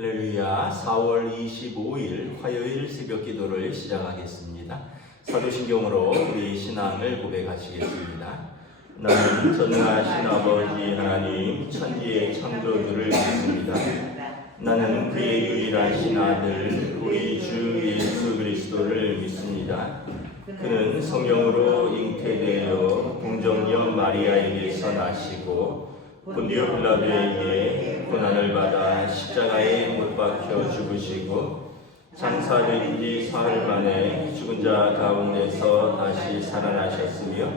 할렐루야. 4월 25일 화요일 새벽 기도를 시작하겠습니다. 사도신경으로 우리 신앙을 고백하시겠습니다. 나는 전능하신 아버지 하나님 천지의 창조주를 믿습니다. 나는 그의 유일하신 아들 우리 주 예수 그리스도를 믿습니다. 그는 성령으로 잉태되어 공정녀 마리아에게서 나시고 본디오 빌라도에게 고난을 받아 십자가에 못 박혀 죽으시고 장사된 지 사흘 만에 죽은 자 가운데서 다시 살아나셨으며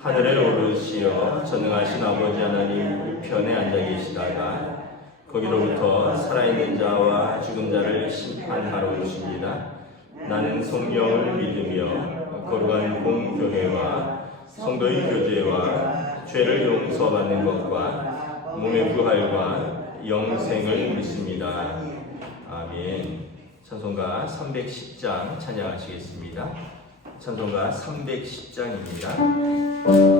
하늘에 오르시어 전능하신 아버지 하나님 우편에 앉아 계시다가 거기로부터 살아있는 자와 죽은 자를 심판하러 오십니다. 나는 성령을 믿으며 거룩한 공교회와 성도의 교제와 죄를 용서받는 것과 몸의 부활과 영생을 믿습니다. 아멘. 찬송가 310장 찬양하시겠습니다. 찬송가 310장입니다.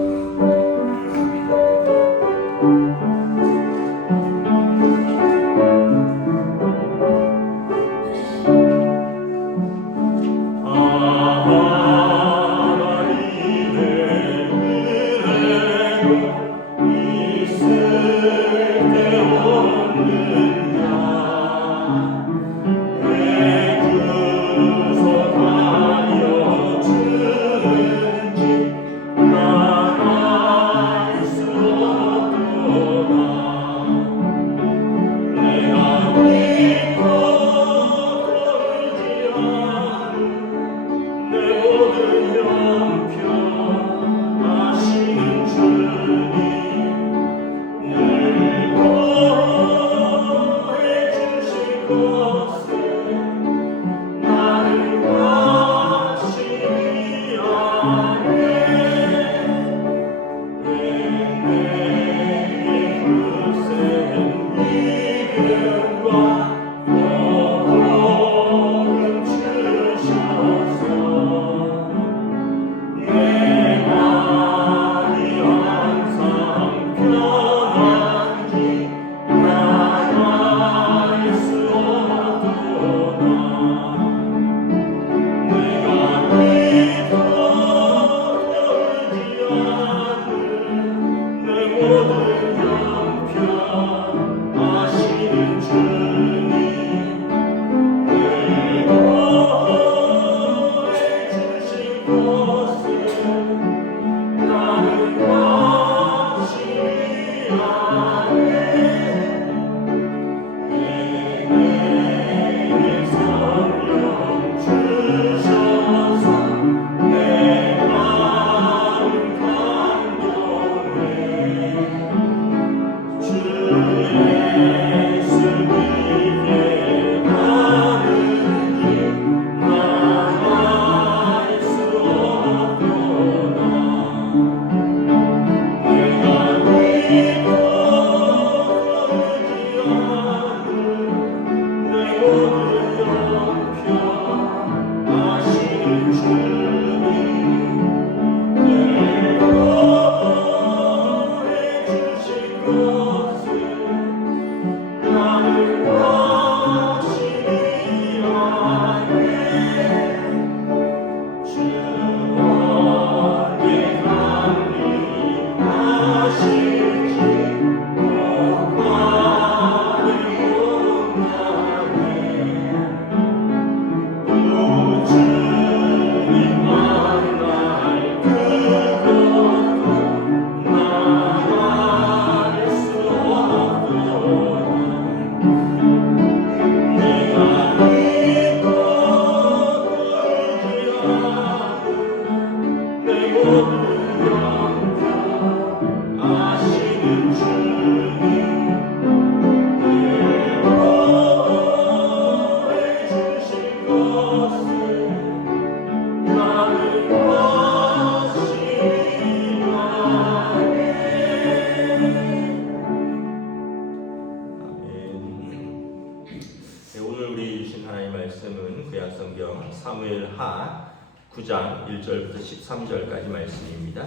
사무엘하 9장 1절부터 13절까지 말씀입니다.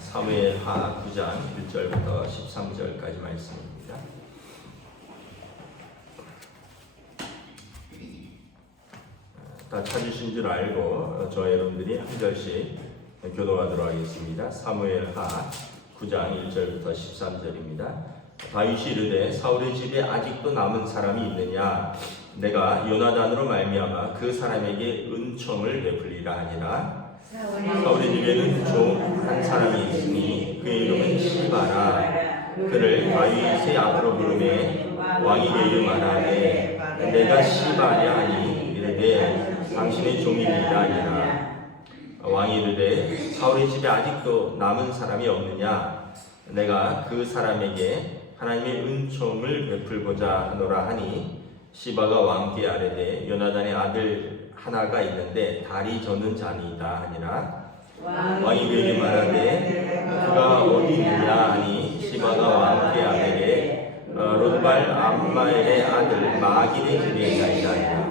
사무엘하 9장 1절부터 13절까지 말씀입니다. 다 찾으신 줄 알고 저와 여러분들이 한 절씩 교독하도록 하겠습니다. 사무엘하 9장 1절부터 13절입니다. 다윗이 이르되 사울의 집에 아직도 남은 사람이 있느냐? 내가 요나단으로 말미암아 그 사람에게 은총을 베풀리라 하니라. 사울의 집에는 종 한 사람이 있으니 그의 이름은 시바라. 그를 다윗의 앞으로 부르매 왕이 이르 말하되 내가 시바냐 하니 이르되 당신의 종이니이다 하니라. 왕이 이르되 사울의 집에 아직도 남은 사람이 없느냐? 내가 그 사람에게 하나님의 은총을 베풀고자 하노라 하니 시바가 왕께 아뢰되 요나단의 아들 하나가 있는데 다리 저는 자니이다 하니라. 왕이 그에게 말하되 그가 어디 있느냐 하니 시바가 왕께 아뢰되 로드발 암마엘의 아들 마길의 집에 있나이다 하니라.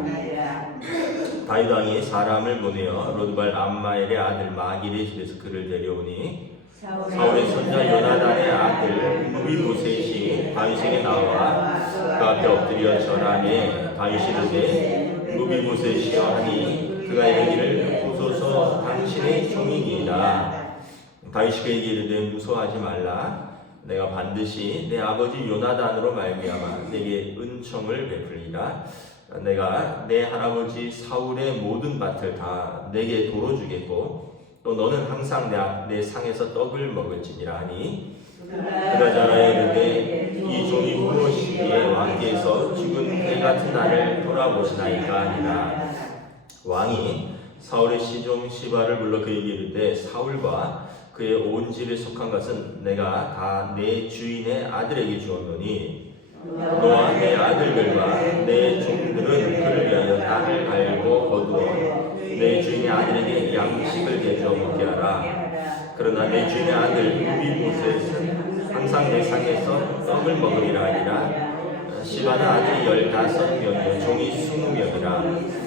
다윗 왕이 사람을 보내어 로드발 암마엘의 아들 마길의 집에서 그를 데려오니 사울의 손자 요나단의 아들 무비보셋이 다윗에게 나와 그 앞에 엎드려 절하매 다윗이 이르되 무비보셋이여 하니 그가 이르기를 보소서 당신의 종이니이다. 다윗이 그에게 이르되 무서워하지 말라. 내가 반드시 내 아버지 요나단으로 말미암아 내게 은총을 베풀리라. 내가 내 할아버지 사울의 모든 밭을 다 내게 도로 주겠고 또 너는 항상 내 상에서 떡을 먹을지니라 하니 그러자라 이르되 이 종이 무엇이기에 왕께서 죽은 개 같은 나를 돌아보시나이까 하니라. 왕이 사울의 시종 시바를 불러 그에게 이르되 사울과 그의 온 집에 속한 것은 내가 다 내 주인의 아들에게 주었노니 너와 내 아들들과 내 종들은 그를 위하여 땅을 갈고 거두어 내 주인의 아들에게 양식을 대주어 먹게 하라. 그러나 내 주인의 아들 무비보셋은 항상 내 상에서 떡을 먹으리라 하니라. 시바는 아들이 15명이요 종이 20명이라.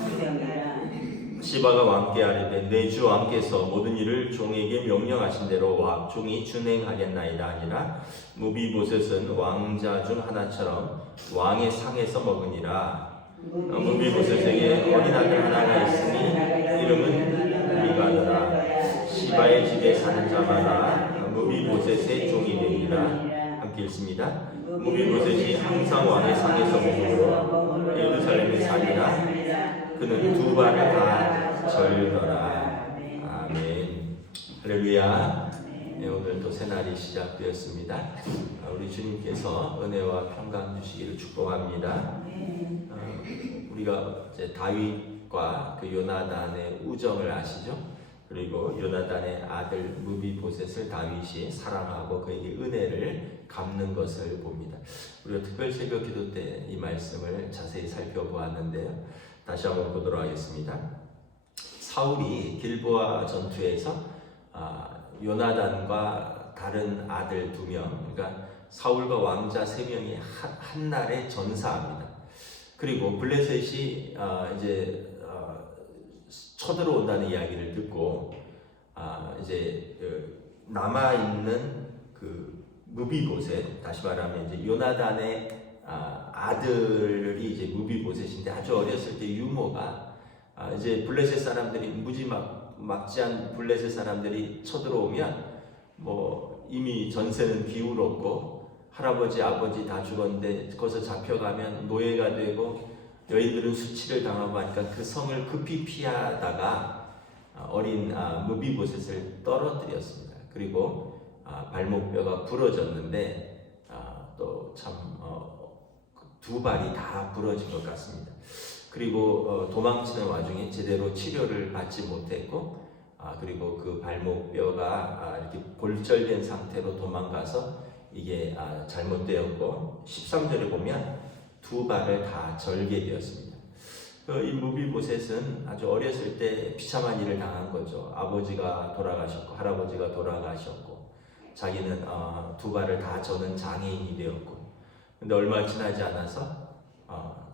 시바가 왕께 아뢰되 내 주 왕께서 모든 일을 종에게 명령하신 대로 종이 준행하겠나이다 하니라. 무비보셋은 왕자 중 하나처럼 왕의 상에서 먹으니라. 무비보셋에게 어린 아들 하나가 있으니 이름은 미가더라. 시바의 집에 사는 자마다 무비보셋의 종이 되니라. 함께 읽습니다. 무비보셋이 항상 왕의 상에서 먹으므로 예루살렘에 사니라. 그는 두 발을 다 절더라. 아멘. 할렐루야. 네, 오늘 또 새날이 시작되었습니다. 우리 주님께서 은혜와 평강 주시기를 축복합니다. 우리가 이제 다윗과 그 요나단의 우정을 아시죠? 그리고 요나단의 아들 무비보셋을 다윗이 사랑하고 그에게 은혜를 갚는 것을 봅니다. 우리가 특별 새벽 기도 때 이 말씀을 자세히 살펴보았는데요. 다시 한번 보도록 하겠습니다. 사울이 길보아 전투에서 요나단과 다른 아들 2명, 그러니까 사울과 왕자 3명이 한 날에 전사합니다. 그리고 블레셋이 이제 쳐들어온다는 이야기를 듣고 이제 남아 있는 그 무비보셋, 다시 말하면 이제 요나단의 아들이 이제 무비보셋인데 아주 어렸을 때 유모가 이제 블레셋 사람들이 무지막지한 블레셋 사람들이 쳐들어오면 뭐 이미 전세는 기울었고 할아버지 아버지 다 죽었는데 거기서 잡혀가면 노예가 되고 여인들은 수치를 당하고 하니까 그 성을 급히 피하다가 어린 무비보셋을 떨어뜨렸습니다. 그리고 발목뼈가 부러졌는데 또 참 두 발이 다 부러진 것 같습니다. 그리고 도망치는 와중에 제대로 치료를 받지 못했고 그리고 그 발목뼈가 이렇게 골절된 상태로 도망가서 이게 잘못되었고 13절에 보면 두 발을 다 절게 되었습니다. 이 무비보셋은 아주 어렸을 때 비참한 일을 당한 거죠. 아버지가 돌아가셨고 할아버지가 돌아가셨고 자기는 두 발을 다 저는 장애인이 되었고 근데 얼마 지나지 않아서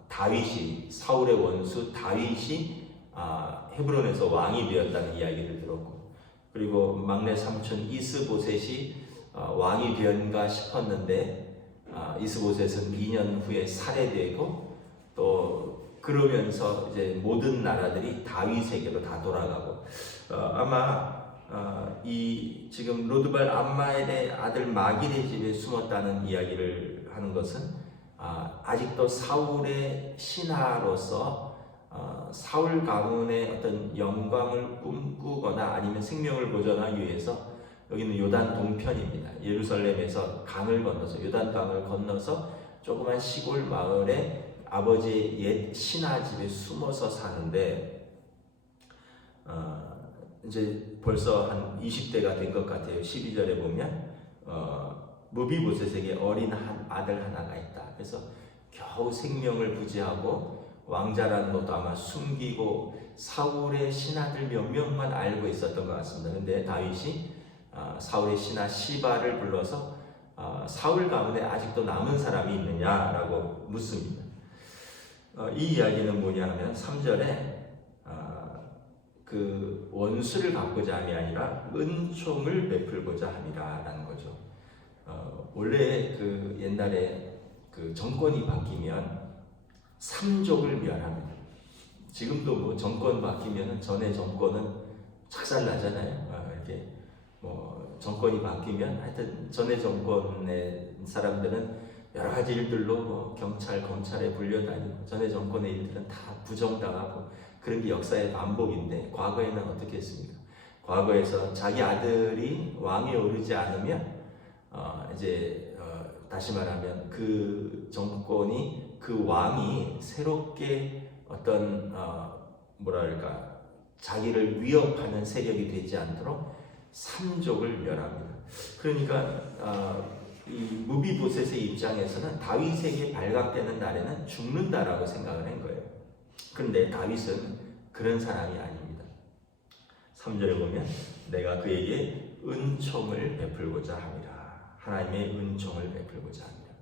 다윗이 사울의 원수 다윗이 헤브론에서 왕이 되었다는 이야기를 들었고 그리고 막내 삼촌 이스보셋이 왕이 되었는가 싶었는데 이스보셋은 2년 후에 살해되고 또 그러면서 이제 모든 나라들이 다윗에게로 다 돌아가고 아마 이 지금 로드발 암마엘의 아들 마길의 집에 숨었다는 이야기를 하는 것은 아직도 사울의 신하로서 사울 가문의 어떤 영광을 꿈꾸거나 아니면 생명을 보존하기 위해서 여기는 요단 동편입니다. 예루살렘에서 강을 건너서 요단강을 건너서 조그만 시골 마을에 아버지의 옛 신하 집에 숨어서 사는데 이제 벌써 한 20대가 된 것 같아요. 12절에 보면 무비보셋에게 어린 한 아들 하나가 있다. 그래서 겨우 생명을 부지하고 왕자라는 것도 아마 숨기고 사울의 신하들 몇 명만 알고 있었던 것 같습니다. 근데 다윗이 사울의 신하 시바를 불러서 사울 가문에 아직도 남은 사람이 있느냐라고 묻습니다. 이 이야기는 뭐냐 하면 3절에 그 원수를 갚고자 함이 아니라 은총을 베풀고자 함이라라는 거죠. 원래 그 옛날에 그 정권이 바뀌면 삼족을 멸합니다. 지금도 뭐 정권 바뀌면 전에 정권은 착살나잖아요. 이렇게 뭐 정권이 바뀌면 하여튼 전에 정권의 사람들은 여러 가지 일들로 뭐 경찰, 검찰에 불려다니고 전에 정권의 일들은 다 부정당하고 그런 게 역사의 반복인데 과거에는 어떻게 했습니까? 과거에서 자기 아들이 왕에 오르지 않으면 다시 말하면 그 정권이 그 왕이 새롭게 어떤 뭐랄까 자기를 위협하는 세력이 되지 않도록 삼족을 멸합니다. 그러니까 이 무비보셋의 입장에서는 다윗에게 발각되는 날에는 죽는다라고 생각을 한 거예요. 그런데 다윗은 그런 사람이 아닙니다. 3절에 보면 내가 그에게 은총을 베풀고자 합니다. 하나님의 은총을 베풀고자 합니다.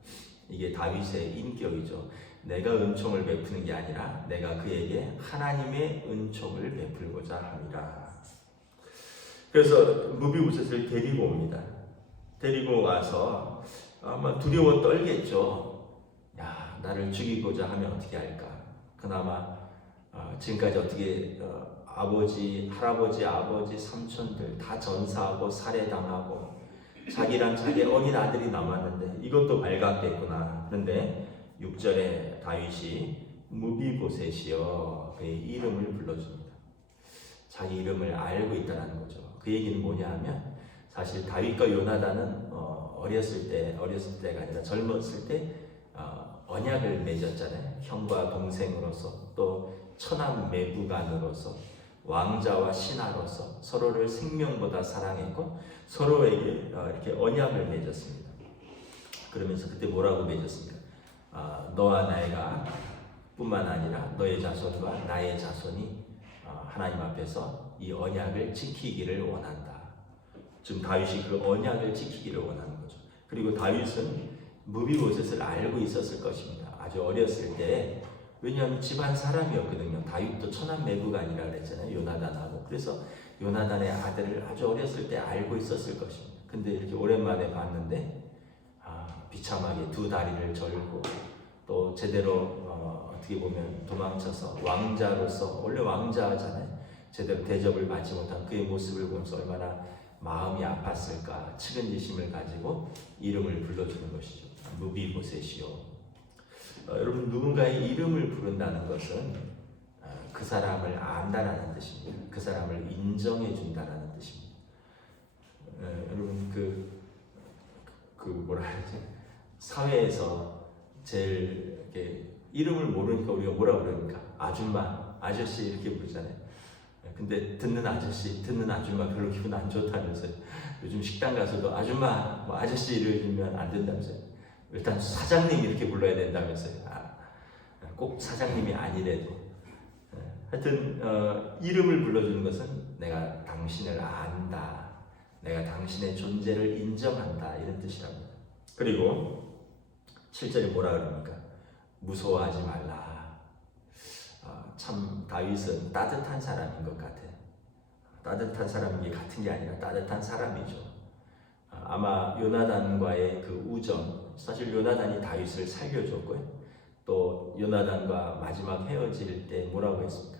이게 다윗의 인격이죠. 내가 은총을 베푸는 게 아니라 내가 그에게 하나님의 은총을 베풀고자 합니다. 그래서 무비보셋을 데리고 옵니다. 데리고 와서 아마 두려워 떨겠죠. 야, 나를 죽이고자 하면 어떻게 할까? 그나마 지금까지 어떻게 아버지, 할아버지, 아버지, 삼촌들 다 전사하고 살해당하고 자기랑 자기 어린 아들이 남았는데 이것도 발각됐구나. 그런데 6절에 다윗이 무비보셋이여 그의 이름을 불러줍니다. 자기 이름을 알고 있다는 거죠. 그 얘기는 뭐냐 하면 사실 다윗과 요나단은 어렸을 때가 아니라 젊었을 때 언약을 맺었잖아요. 형과 동생으로서 또 처남 매부간으로서 왕자와 신하로서 서로를 생명보다 사랑했고 서로에게 이렇게 언약을 맺었습니다. 그러면서 그때 뭐라고 맺었습니까? 너와 나이가 뿐만 아니라 너의 자손과 나의 자손이 하나님 앞에서 이 언약을 지키기를 원한다. 지금 다윗이 그 언약을 지키기를 원하는 거죠. 그리고 다윗은 무비보셋을 알고 있었을 것입니다. 아주 어렸을 때, 왜냐하면 집안 사람이었거든요. 다윗도 처남 매부간이라 그랬잖아요. 요나단하고. 그래서 요나단의 아들을 아주 어렸을 때 알고 있었을 것입니다. 근데 이렇게 오랜만에 봤는데 비참하게 두 다리를 절고 또 제대로 어떻게 보면 도망쳐서 왕자로서 원래 왕자잖아요. 제대로 대접을 받지 못한 그의 모습을 보면서 얼마나 마음이 아팠을까. 측은지심을 가지고 이름을 불러주는 것이죠. 무비보셋이요. 여러분, 누군가의 이름을 부른다는 것은 그 사람을 안다라는 뜻입니다. 그 사람을 인정해 준다라는 뜻입니다. 여러분 그 뭐라 해야지, 사회에서 제일 이렇게 이름을 모르니까 우리가 뭐라 그러니까 아줌마, 아저씨 이렇게 부르잖아요. 근데 듣는 아저씨, 듣는 아줌마 별로 기분 안 좋다면서요. 요즘 식당 가서도 아줌마, 뭐 아저씨 이러면 안 된다면서요. 일단 사장님 이렇게 불러야 된다면서요. 꼭 사장님이 아니래도. 하여튼 이름을 불러주는 것은 내가 당신을 안다, 내가 당신의 존재를 인정한다, 이런 뜻이랍니다. 그리고 7절에 뭐라 그럽니까? 무서워하지 말라. 참 다윗은 따뜻한 사람인 것 같아요. 따뜻한 사람인 게 같은 게 아니라 따뜻한 사람이죠. 아마 요나단과의 그 우정, 사실 요나단이 다윗을 살려줬고요. 또 요나단과 마지막 헤어질 때 뭐라고 했습니까?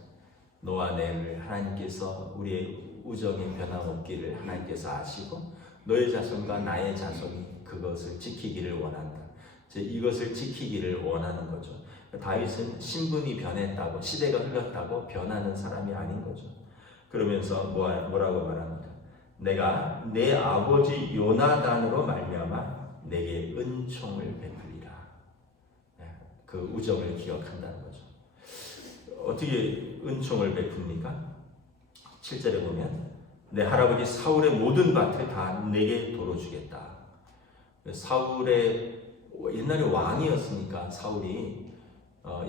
너와 내를 하나님께서 우리의 우정의 변함없기를 하나님께서 아시고 너의 자손과 나의 자손이 그것을 지키기를 원한다. 이것을 지키기를 원하는 거죠. 다윗은 신분이 변했다고, 시대가 흘렀다고 변하는 사람이 아닌 거죠. 그러면서 뭐라고 말합니까? 내가 내 아버지 요나단으로 말미암아 내게 은총을 베풀리라. 그 우정을 기억한다는 거죠. 어떻게 은총을 베풉니까? 7절에 보면 내 할아버지 사울의 모든 밭을 다 내게 도로 주겠다. 사울의 옛날에 왕이었으니까 사울이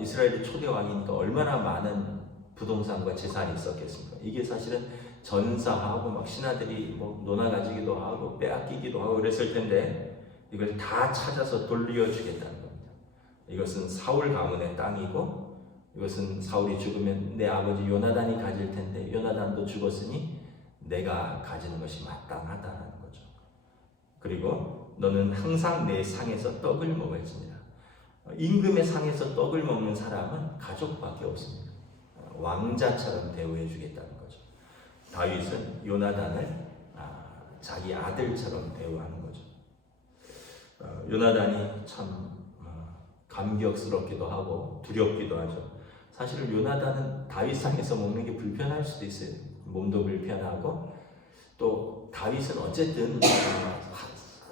이스라엘의 초대 왕이니까 얼마나 많은 부동산과 재산이 있었겠습니까? 이게 사실은 전사하고 막 신하들이 뭐 논아가지기도 하고 빼앗기기도 하고 그랬을 텐데 이걸 다 찾아서 돌려주겠다는 겁니다. 이것은 사울 가문의 땅이고 이것은 사울이 죽으면 내 아버지 요나단이 가질 텐데 요나단도 죽었으니 내가 가지는 것이 마땅하다는 거죠. 그리고 너는 항상 내 상에서 떡을 먹을지니라. 임금의 상에서 떡을 먹는 사람은 가족밖에 없습니다. 왕자처럼 대우해 주겠다는 거죠. 다윗은 요나단을 자기 아들처럼 대우하는 거죠. 요나단이 참 감격스럽기도 하고 두렵기도 하죠. 사실 요나단은 다윗 상에서 먹는 게 불편할 수도 있어요. 몸도 불편하고 또 다윗은 어쨌든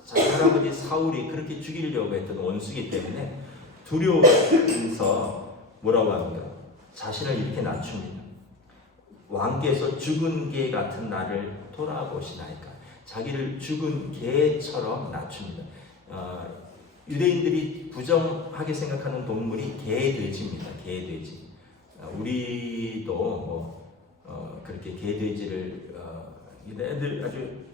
자기 할아버지 사울이 그렇게 죽이려고 했던 원수기 때문에 두려워서 뭐라고 합니까? 자신을 이렇게 낮춥니다. 왕께서 죽은 개 같은 나를 돌아보시나이까. 자기를 죽은 개처럼 낮춥니다. 유대인들이 부정하게 생각하는 동물이 개, 돼지입니다. 개, 돼지. 우리도 그렇게 개, 돼지를 애들 아주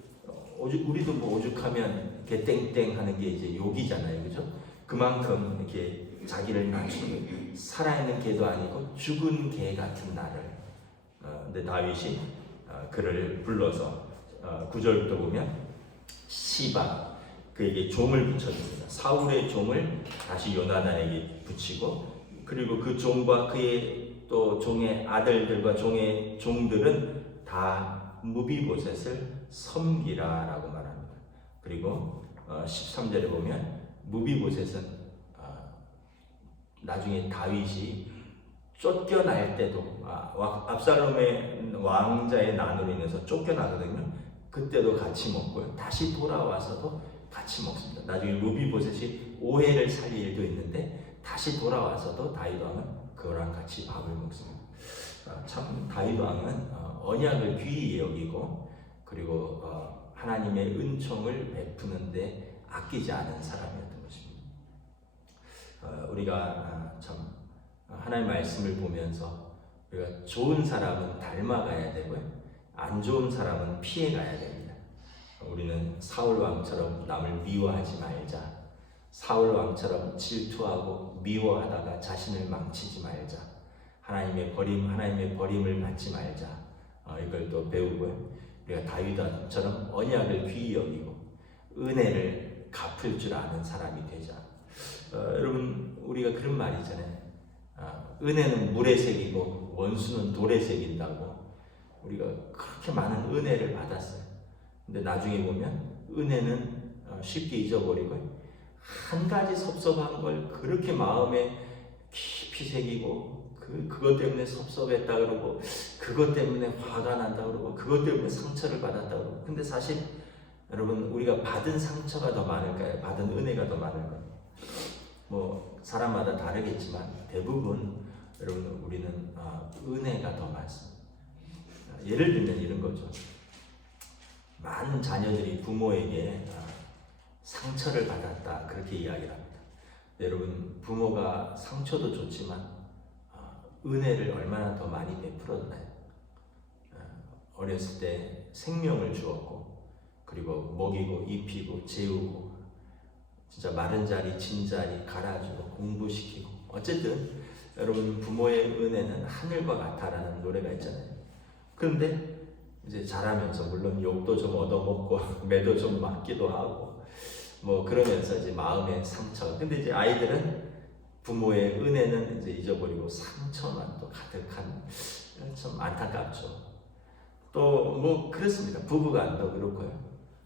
우리도 뭐 오죽하면 개땡땡 하는 게 이제 욕이잖아요, 그죠? 그만큼 이렇게 자기를 낮추는 살아있는 개도 아니고 죽은 개 같은 나를. 근데 다윗이 그를 불러서 9절부터 보면 시바 그에게 종을 붙여줍니다. 사울의 종을 다시 요나단에게 붙이고 그리고 그 종과 그의 또 종의 아들들과 종의 종들은 다 무비보셋을 섬기라라고 말합니다. 그리고 13절에 보면 무비보셋은 나중에 다윗이 쫓겨날 때도 압살롬의 왕자의 난으로 인해서 쫓겨나거든요. 그때도 같이 먹고요. 다시 돌아와서도 같이 먹습니다. 나중에 무비보셋이 오해를 살 일도 있는데 다시 돌아와서도 다윗 왕은 그거랑 같이 밥을 먹습니다. 참 다윗 왕은 언약을 귀히 여기고 그리고 하나님의 은총을 베푸는데 아끼지 않은 사람이었던 것입니다. 우리가 참 하나님의 말씀을 보면서 우리가 좋은 사람은 닮아가야 되고요, 안 좋은 사람은 피해가야 됩니다. 우리는 사울 왕처럼 남을 미워하지 말자. 사울 왕처럼 질투하고 미워하다가 자신을 망치지 말자. 하나님의 버림을 받지 말자. 이걸 또 배우고요. 우리가 다윗처럼 언약을 귀히 여기고 은혜를 갚을 줄 아는 사람이 되자. 여러분 우리가 그런 말이 있잖아요. 은혜는 물에 새기고 원수는 돌에 새긴다고. 우리가 그렇게 많은 은혜를 받았어요. 근데 나중에 보면 은혜는 쉽게 잊어버리고 한 가지 섭섭한 걸 그렇게 마음에 깊이 새기고 그것 때문에 섭섭했다 그러고 그것 때문에 화가 난다 그러고 그것 때문에 상처를 받았다 그러고. 근데 사실 여러분 우리가 받은 상처가 더 많을까요? 받은 은혜가 더 많을까요? 뭐 사람마다 다르겠지만 대부분 여러분 우리는 은혜가 더 많습니다. 예를 들면 이런 거죠. 많은 자녀들이 부모에게 상처를 받았다 그렇게 이야기를 합니다. 여러분 부모가 상처도 좋지만 은혜를 얼마나 더 많이 베풀었나요? 어렸을 때 생명을 주었고 그리고 먹이고 입히고 재우고 진짜 마른 자리 진 자리 갈아주고 공부시키고 어쨌든 여러분 부모의 은혜는 하늘과 같다라는 노래가 있잖아요. 그런데 이제 자라면서 물론 욕도 좀 얻어먹고 매도 좀 맞기도 하고 뭐 그러면서 이제 마음의 상처. 근데 이제 아이들은 부모의 은혜는 이제 잊어버리고 상처만 또 가득한, 참 안타깝죠. 또 뭐 그렇습니다. 부부간도 그렇고요.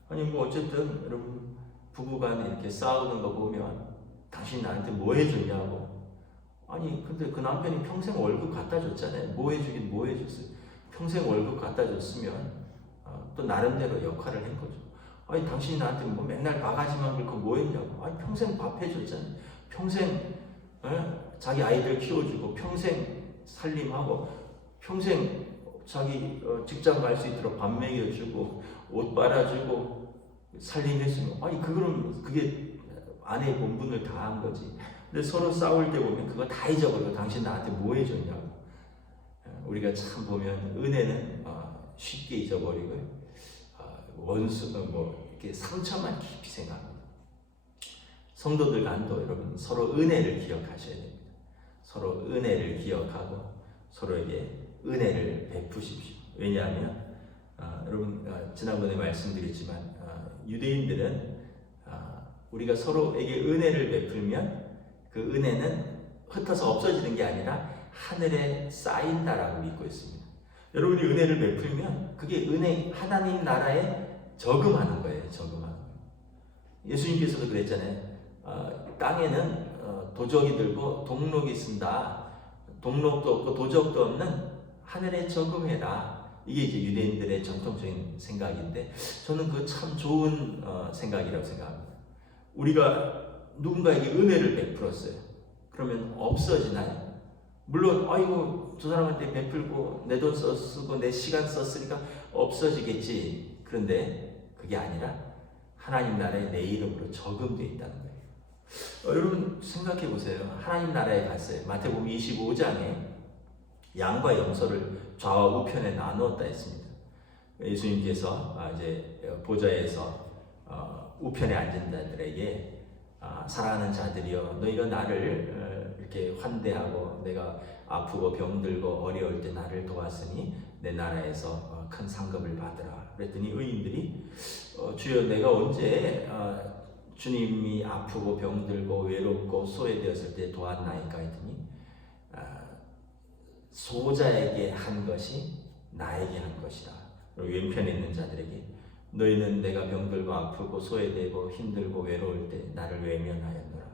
아니 뭐 어쨌든 여러분 부부간에 이렇게 싸우는 거 보면 당신 나한테 뭐 해줬냐고. 아니 근데 그 남편이 평생 월급 갖다 줬잖아요. 뭐 해주긴 뭐 해줬어요. 평생 월급 갖다 줬으면 또 나름대로 역할을 한 거죠. 아니 당신이 나한테 뭐 맨날 바가지만 긁고 뭐 했냐고. 아니 평생 밥 해줬잖아요. 평생 자기 아이들 키워주고 평생 살림하고 평생 자기 직장 갈 수 있도록 밥 먹여주고 옷 빨아주고 살림했으면 아니 그게 아내의 본분을 다한 거지. 근데 서로 싸울 때 보면 그거 다 잊어버리고 당신 나한테 뭐 해줬냐고. 우리가 참 보면 은혜는 쉽게 잊어버리고 원수는 뭐 이렇게 상처만 깊이 생각합니다. 성도들 간도 여러분 서로 은혜를 기억하셔야 됩니다. 서로 은혜를 기억하고 서로에게 은혜를 베푸십시오. 왜냐하면 여러분 지난번에 말씀드렸지만 유대인들은 우리가 서로에게 은혜를 베풀면 그 은혜는 흩어서 없어지는 게 아니라 하늘에 쌓인다라고 믿고 있습니다. 여러분이 은혜를 베풀면 그게 은혜 하나님 나라에 저금하는 거예요. 저금하는 거예요. 예수님께서도 그랬잖아요. 땅에는 도적이 들고 동록이 쓴다. 동록도 없고 도적도 없는 하늘에 저금해라. 이게 이제 유대인들의 전통적인 생각인데 저는 그거 참 좋은 생각이라고 생각합니다. 우리가 누군가에게 은혜를 베풀었어요. 그러면 없어지나요? 물론 아이고 저 사람한테 베풀고 내 돈 쓰고 내 시간 썼으니까 없어지겠지. 그런데 그게 아니라 하나님 나라에 내 이름으로 저금되어 있다는 거예요. 여러분 생각해 보세요. 하나님 나라에 갔어요. 마태복음 25장에 양과 염소를 좌와 우편에 나누었다 했습니다. 예수님께서 이제 보좌에서 우편에 앉은 자들에게 사랑하는 자들이여 너희가 나를 이렇게 환대하고 내가 아프고 병들고 어려울 때 나를 도왔으니 내 나라에서 큰 상급을 받으라. 그랬더니 의인들이 주여 내가 언제 주님이 아프고 병들고 외롭고 소외되었을 때 도왔나이까 했더니 소자에게 한 것이 나에게 한 것이다. 그리고 왼편에 있는 자들에게 너희는 내가 병들고 아프고 소외되고 힘들고 외로울 때 나를 외면하였노라.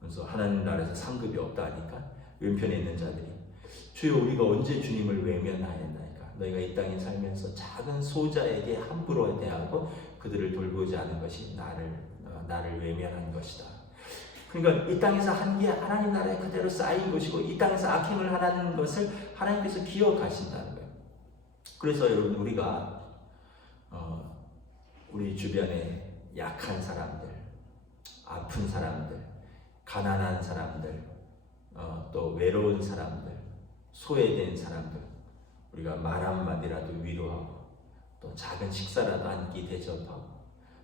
그래서 하나님 나라에서 상급이 없다 하니까 왼편에 있는 자들이 주여 우리가 언제 주님을 외면하였나이까. 너희가 이 땅에 살면서 작은 소자에게 함부로 대하고 그들을 돌보지 않은 것이 나를 외면한 것이다. 그러니까 이 땅에서 한 게 하나님 나라에 그대로 쌓인 것이고 이 땅에서 악행을 하라는 것을 하나님께서 기억하신다는 거예요. 그래서 여러분 우리가 우리 주변에 약한 사람들, 아픈 사람들, 가난한 사람들, 또 외로운 사람들, 소외된 사람들 우리가 말 한마디라도 위로하고 또 작은 식사라도 한 끼 대접하고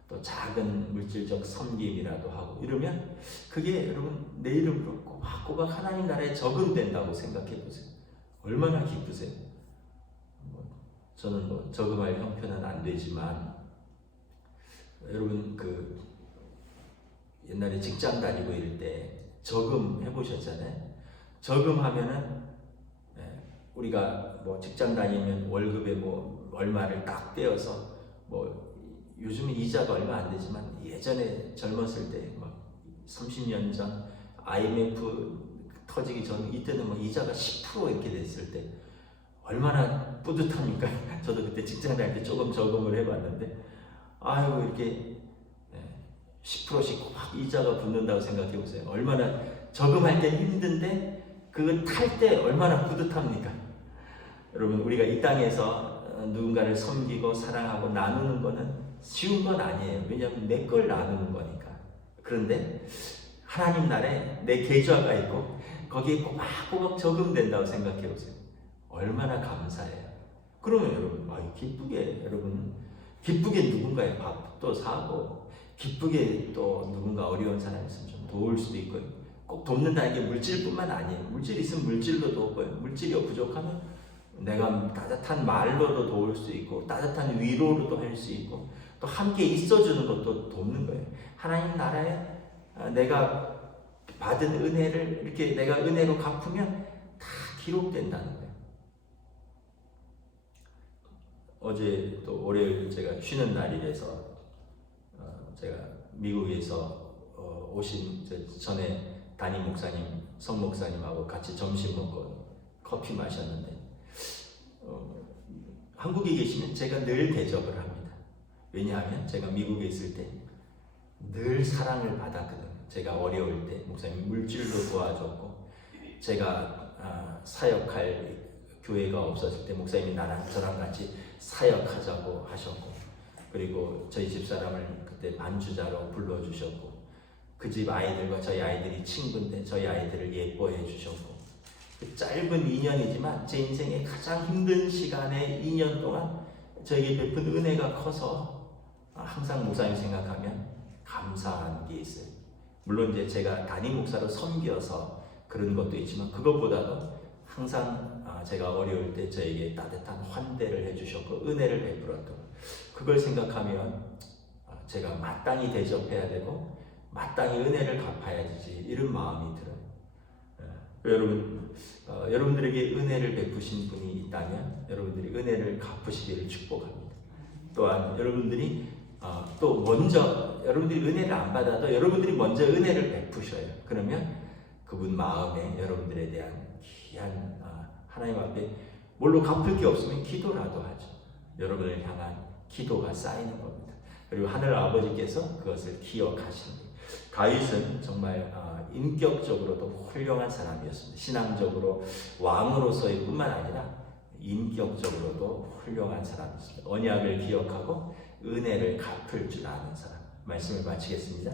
또 작은 물질적 섬김이라도 하고 이러면 그게 여러분 내 이름으로 꼬박꼬박 하나님 나라에 적응된다고 생각해 보세요. 얼마나 기쁘세요. 저는 저금할 형편은 안 되지만 여러분 옛날에 직장 다니고 이럴 때 저금 해보셨잖아요. 저금하면은 우리가 직장 다니면 월급에 얼마를 딱 떼어서 요즘은 이자가 얼마 안 되지만 예전에 젊었을 때 30년 전 IMF 터지기 전 이때는 이자가 10% 이렇게 됐을 때 얼마나 뿌듯합니까? 저도 그때 직장 다닐 때 조금 저금을 해봤는데 아유 이렇게 10%씩 확 이자가 붙는다고 생각해 보세요. 얼마나 저금할 때 힘든데 그거 탈 때 얼마나 뿌듯합니까? 여러분 우리가 이 땅에서 누군가를 섬기고 사랑하고 나누는 거는 쉬운 건 아니에요. 왜냐하면 내 걸 나누는 거니까. 그런데 하나님 나라에 내 계좌가 있고 거기에 꼬박꼬박 저금된다고 생각해 보세요. 얼마나 감사해요. 그러면 여러분 기쁘게 누군가의 밥도 사고 기쁘게 또 누군가 어려운 사람 있으면 좀 도울 수도 있고요. 꼭 돕는다는 게 물질뿐만 아니에요. 물질 있으면 물질로 돕고요. 물질이 부족하면 내가 따뜻한 말로도 도울 수 있고 따뜻한 위로로도 할 수 있고 또 함께 있어주는 것도 돕는 거예요. 하나님 나라에 내가 받은 은혜를 이렇게 내가 은혜로 갚으면 다 기록된다는 거예요. 어제 또 월요일 제가 쉬는 날이라서 제가 미국에서 오신 전에 담임 목사님, 성 목사님하고 같이 점심 먹고 커피 마셨는데 한국에 계시면 제가 늘 대접을 합니다. 왜냐하면 제가 미국에 있을 때 늘 사랑을 받았거든요. 제가 어려울 때 목사님 물질로 도와줬고, 제가 사역할 교회가 없었을 때 목사님이 저랑 같이 사역하자고 하셨고, 그리고 저희 집사람을 그때 반주자로 불러주셨고, 그 집 아이들과 저희 아이들이 친구인데 저희 아이들을 예뻐해 주셨고, 그 짧은 2년이지만 제 인생의 가장 힘든 시간에 2년 동안 저에게 베푼 은혜가 커서 항상 목사님 생각하면 감사한 게 있어요. 물론 이제 제가 담임 목사로 섬겨서 그런 것도 있지만, 그것보다도 항상 제가 어려울 때 저에게 따뜻한 환대를 해주셨고 은혜를 베풀었던, 그걸 생각하면 제가 마땅히 대접해야 되고 마땅히 은혜를 갚아야 되지, 이런 마음이 들어요. 여러분, 여러분들에게 은혜를 베푸신 분이 있다면 여러분들이 은혜를 갚으시기를 축복합니다. 또한 여러분들이 또 먼저, 여러분들이 은혜를 안 받아도 여러분들이 먼저 은혜를 베푸셔요. 그러면 그분 마음에 여러분들에 대한 귀한 하나님 앞에 뭘로 갚을 게 없으면 기도라도 하죠. 여러분을 향한 기도가 쌓이는 겁니다. 그리고 하늘 아버지께서 그것을 기억하시는 거예요. 다윗은 정말 인격적으로도 훌륭한 사람이었습니다. 신앙적으로 왕으로서의 뿐만 아니라 인격적으로도 훌륭한 사람이었습니다. 언약을 기억하고 은혜를 갚을 줄 아는 사람. 말씀을 마치겠습니다.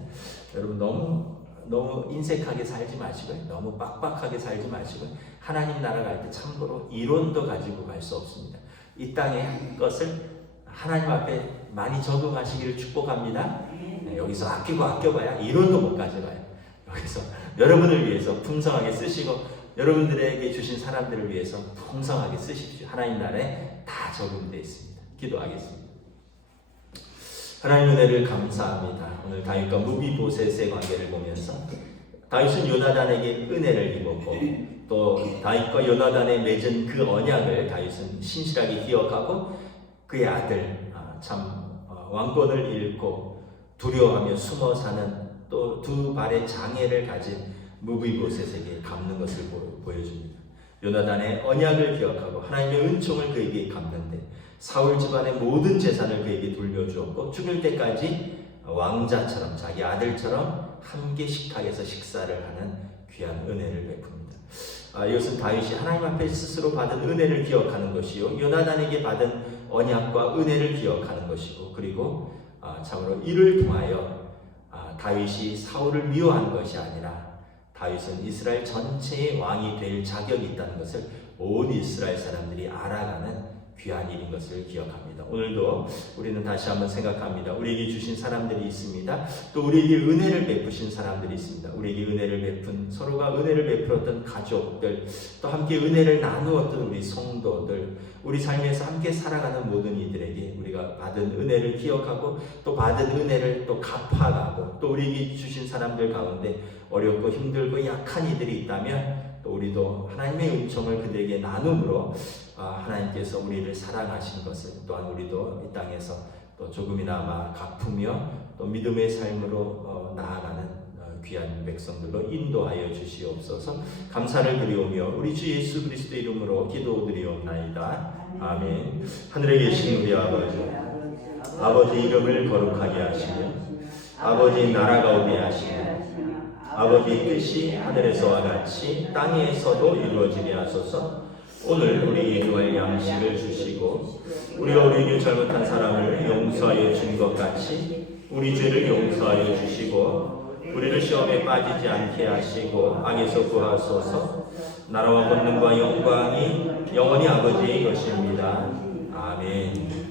여러분, 너무 인색하게 살지 마시고요, 너무 빡빡하게 살지 마시고요, 하나님 나라 갈 때 참고로 이론도 가지고 갈 수 없습니다. 이 땅의 한 것을 하나님 앞에 많이 적응하시기를 축복합니다. 여기서 아껴봐야 이론도 못 가져가요. 여기서 여러분을 위해서 풍성하게 쓰시고 여러분들에게 주신 사람들을 위해서 풍성하게 쓰십시오. 하나님 나라에 다 적용되어 있습니다. 기도하겠습니다. 하나님 은혜를 감사합니다. 오늘 다윗과 무비보셋의 관계를 보면서 다윗은 요나단에게 은혜를 입었고, 또 다윗과 요나단에 맺은 그 언약을 다윗은 신실하게 기억하고 그의 아들 왕권을 잃고 두려워하며 숨어 사는 또 두 발의 장애를 가진 무비보셋에게 갚는 것을 보여줍니다. 요나단의 언약을 기억하고 하나님의 은총을 그에게 갚는데 사울 집안의 모든 재산을 그에게 돌려주었고, 죽을 때까지 왕자처럼 자기 아들처럼 함께 식탁에서 식사를 하는 귀한 은혜를 베풉니다. 이것은 다윗이 하나님 앞에 스스로 받은 은혜를 기억하는 것이요, 요나단에게 받은 언약과 은혜를 기억하는 것이고, 그리고 참으로 이를 통하여 다윗이 사울을 미워한 것이 아니라 다윗은 이스라엘 전체의 왕이 될 자격이 있다는 것을 온 이스라엘 사람들이 알아가는 귀한 일인 것을 기억합니다. 오늘도 우리는 다시 한번 생각합니다. 우리에게 주신 사람들이 있습니다. 또 우리에게 은혜를 베푸신 사람들이 있습니다. 우리에게 은혜를 베푼, 서로가 은혜를 베풀었던 가족들, 또 함께 은혜를 나누었던 우리 성도들, 우리 삶에서 함께 살아가는 모든 이들에게 우리가 받은 은혜를 기억하고 또 받은 은혜를 또 갚아가고, 또 우리에게 주신 사람들 가운데 어렵고 힘들고 약한 이들이 있다면 또 우리도 하나님의 은총을 그들에게 나눔으로 하나님께서 우리를 사랑하신 것을 또한 우리도 이 땅에서 또 조금이나마 갚으며 또 믿음의 삶으로 나아가는 귀한 백성들로 인도하여 주시옵소서. 감사를 드리오며 우리 주 예수 그리스도 이름으로 기도드리옵나이다. 아멘. 하늘에 계신 우리 아버지 이름을 거룩하게 하시며 아버지 나라가 오게 하시며 아버지 뜻이 하늘에서와 같이 땅에서도 이루어지게 하소서. 오늘 우리 일용할 양식을 주시고 우리가 우리에게 잘못한 사람을 용서하여 준 것 같이 우리 죄를 용서하여 주시고 우리를 시험에 빠지지 않게 하시고 악에서 구하소서. 나라와 권능과 영광이 영원히 아버지의 것입니다. 아멘.